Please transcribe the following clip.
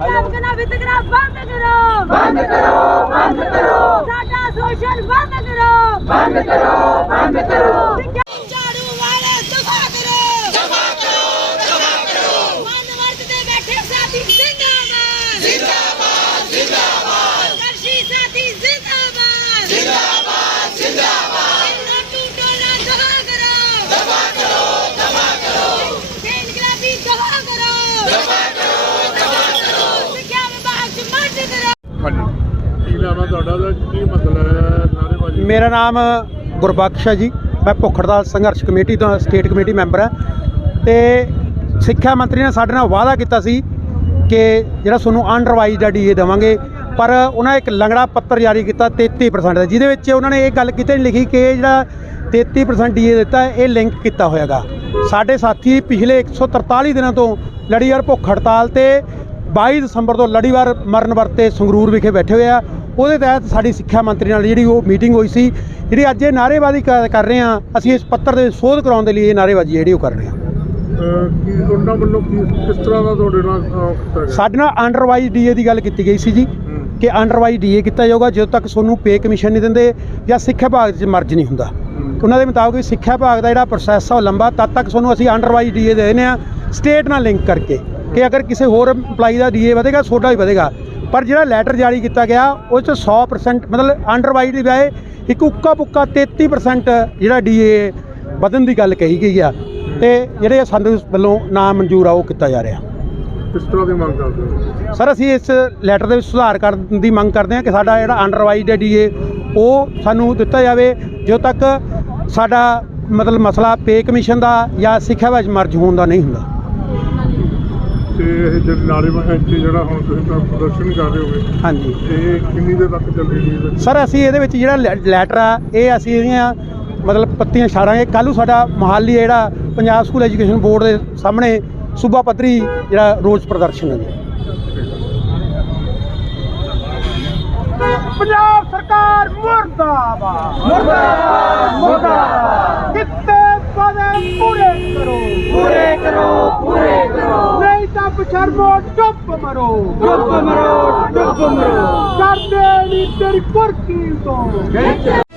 ਵਿਤਕਰਾ ਬੰਦ ਕਰੋ। ਬੰਦ ਕਰੋ ਬੰਦ ਕਰੋ। ਸਾਡਾ ਸ਼ੋਸ਼ਣ ਬੰਦ ਕਰੋ। ਬੰਦ ਕਰੋ ਬੰਦ ਕਰੋ। ਝਾੜੂ ਕਰੋ ਕੀ ਨਾਮ ਹੈ ਤੁਹਾਡਾ ਤੇ ਕੀ ਮਸਲਾ ਹੈ ਨਾਰੇਬਾਜ਼ੀ ਮੇਰਾ ਨਾਮ ਗੁਰਬਖਸ਼ ਹੈ ਜੀ। ਮੈਂ ਭੁੱਖੜਦਾਲ ਸੰਘਰਸ਼ ਕਮੇਟੀ ਤੋਂ, ਸਟੇਟ ਕਮੇਟੀ ਮੈਂਬਰ ਹਾਂ। ਤੇ ਸਿੱਖਿਆ ਮੰਤਰੀ ਨੇ ਸਾਡੇ ਨਾਲ ਵਾਅਦਾ ਕੀਤਾ ਸੀ ਕਿ ਜਿਹੜਾ ਤੁਹਾਨੂੰ ਅਨਰਵਾਈਜ਼ ਦਾ ਡੀਏ ਦੇਵਾਂਗੇ। ਪਰ ਉਹਨਾਂ ਇੱਕ ਲੰਗੜਾ ਪੱਤਰ ਜਾਰੀ ਕੀਤਾ 33% ਦਾ, ਜਿਹਦੇ ਵਿੱਚ ਉਹਨਾਂ ਨੇ ਇਹ ਗੱਲ ਕਿਤੇ ਨਹੀਂ ਲਿਖੀ ਕਿ ਇਹ ਜਿਹੜਾ 33% ਡੀਏ ਦਿੱਤਾ, ਇਹ ਲਿੰਕ ਕੀਤਾ ਹੋਇਆਗਾ। ਸਾਡੇ ਸਾਥੀ ਪਿਛਲੇ 143 ਦਿਨਾਂ ਤੋਂ ਲੜੀਵਾਰ ਭੁੱਖ ਹੜਤਾਲ ਤੇ 22 ਦਸੰਬਰ ਤੋਂ ਲੜੀਵਾਰ ਮਰਨ ਵਰਤੇ ਸੰਗਰੂਰ ਵਿਖੇ ਬੈਠੇ ਹੋਏ ਆ। ਉਹਦੇ ਤਹਿਤ ਸਾਡੀ ਸਿੱਖਿਆ ਮੰਤਰੀ ਨਾਲ ਜਿਹੜੀ ਉਹ ਮੀਟਿੰਗ ਹੋਈ ਸੀ। ਜਿਹੜੀ ਅੱਜ ਇਹ ਨਾਅਰੇਬਾਜ਼ੀ ਕਰ ਰਹੇ ਆ ਅਸੀਂ ਇਸ ਪੱਤਰ ਦੇ ਸੋਧ ਕਰਾਉਣ ਦੇ ਲਈ ਇਹ ਨਾਅਰੇਬਾਜ਼ੀ ਜਿਹੜੀ ਉਹ ਕਰ ਰਹੇ ਆ। ਕੀ ਉਹਨਾਂ ਵੱਲੋਂ ਕਿਸ ਤਰ੍ਹਾਂ ਦਾ ਤੁਹਾਡੇ ਨਾਲ ਸਾਡੇ ਨਾਲ ਅੰਡਰਵਾਈਜ਼ ਡੀਏ ਦੀ ਗੱਲ ਕੀਤੀ ਗਈ ਸੀ ਜੀ। ਕਿ ਅੰਡਰਵਾਈਜ਼ ਡੀਏ ਕੀਤਾ ਜਾਊਗਾ ਜਦੋਂ ਤੱਕ ਤੁਹਾਨੂੰ ਪੇ ਕਮਿਸ਼ਨ ਨਹੀਂ ਦਿੰਦੇ ਜਾਂ ਸਿੱਖਿਆ ਵਿਭਾਗ 'ਚ ਮਰਜ ਨਹੀਂ ਹੁੰਦਾ। ਉਹਨਾਂ ਦੇ ਮੁਤਾਬਕ ਸਿੱਖਿਆ ਵਿਭਾਗ ਦਾ ਜਿਹੜਾ ਪ੍ਰੋਸੈਸ ਆ ਉਹ ਲੰਬਾ ਤਦ ਤੱਕ ਤੁਹਾਨੂੰ ਅਸੀਂ ਅੰਡਰਵਾਈਜ਼ ਡੀਏ ਦੇ ਦਿੰਦੇ ਆ। ਸਟੇਟ ਨਾਲ ਲਿੰਕ ਕਰਕੇ। ਕਿ ਅਗਰ ਕਿਸੇ ਹੋਰ EMPLOYE ਦਾ ਡੀਏ ਵਧੇਗਾ ਤੁਹਾਡਾ ਵੀ ਵਧੇਗਾ। ਪਰ ਜਿਹੜਾ ਲੈਟਰ ਜਾਰੀ ਕੀਤਾ ਗਿਆ ਉਹ 'ਚ 100% ਮਤਲਬ ਅੰਡਰਵਾਈਜ਼ ਦੀ ਬਜਾਏ ਇੱਕ ਉੱਕਾ ਪੁੱਕਾ 33% ਜਿਹੜਾ ਡੀਏ ਵਧਣ ਦੀ ਗੱਲ ਕਹੀ ਗਈ ਆ। ਤੇ ਜਿਹੜੇ ਸਾਨੂੰ ਵੱਲੋਂ ਨਾ ਮਨਜ਼ੂਰ ਆ ਉਹ ਕੀਤਾ ਜਾ ਰਿਹਾ। ਕਿਸ ਤਰ੍ਹਾਂ ਦੀ ਮੰਗ ਕਰਦੇ ਹੋ? ਸਰ ਅਸੀਂ ਇਸ ਲੈਟਰ ਦੇ ਵਿੱਚ ਸੁਧਾਰ ਕਰਨ ਦੀ ਮੰਗ ਕਰਦੇ ਹਾਂ ਕਿ ਸਾਡਾ ਜਿਹੜਾ ਅੰਡਰਵਾਈਜ਼ ਡੀਏ ਉਹ ਸਾਨੂੰ ਦਿੱਤਾ ਜਾਵੇ। ਜਦੋਂ ਤੱਕ ਸਾਡਾ ਮਤਲਬ ਮਸਲਾ ਪੇ ਕਮਿਸ਼ਨ ਦਾ ਜਾਂ ਸਿੱਖਿਆ ਵਿੱਚ ਮਰਜ ਹੋਣ ਦਾ ਨਹੀਂ ਹੁੰਦਾ। ਤੇ ਇਹ ਜਿਹੜੇ ਨਾਰੇਬਾਜ਼ੀ ਜਿਹੜਾ ਹੁਣ ਤੁਸੀਂ ਤਾਂ ਪ੍ਰਦਰਸ਼ਨ ਕਰ ਰਹੇ ਹੋਗੇ ਹਾਂਜੀ। ਇਹ ਕਿੰਨੀ ਦੇਰ ਤੱਕ ਚੱਲੇਗੀ ਇਹਦੇ? ਸਰ ਅਸੀਂ ਇਹਦੇ ਵਿੱਚ ਜਿਹੜਾ ਲੈ- ਲੈਟਰ ਆ ਇਹ ਅਸੀਂ ਇਹਦੀਆਂ ਮਤਲਬ ਪੱਤੀਆਂ ਛਾੜਾਂਗੇ। ਕੱਲ੍ਹ ਨੂੰ ਸਾਡਾ ਮਹਾਲੀ ਜਿਹੜਾ ਪੰਜਾਬ ਸਕੂਲ ਐਜੂਕੇਸ਼ਨ ਬੋਰਡ ਦੇ ਸਾਹਮਣੇ ਸੂਬਾ ਪੱਧਰੀ ਜਿਹੜਾ ਰੋਜ਼ ਪ੍ਰਦਰਸ਼ਨ ਹੈ ਜੀ। ਪੰਜਾਬ ਸਰਕਾਰ ਮੁਰਦਾਬਾਦ। ਮੁਰਦਾਬਾਦ ਮੁਰਦਾਬਾਦ ਕਿੱਤੇ ਵਾਦੇ ਪੂਰੇ ਕਰੋ ਪੂਰੇ ਕਰੋ ਪੂਰੇ ਕਰੋ ਸਰਮੋ ਤਾਂ ਡੁੱਬ ਮਰੋ ਡੁੱਬ ਮਰੋ ਡੁੱਬ ਮਰੋ ਕਰਦੇ ਨਹੀਂ ਤੇਰੀ ਪੁਰਕੀ ਤੋਂ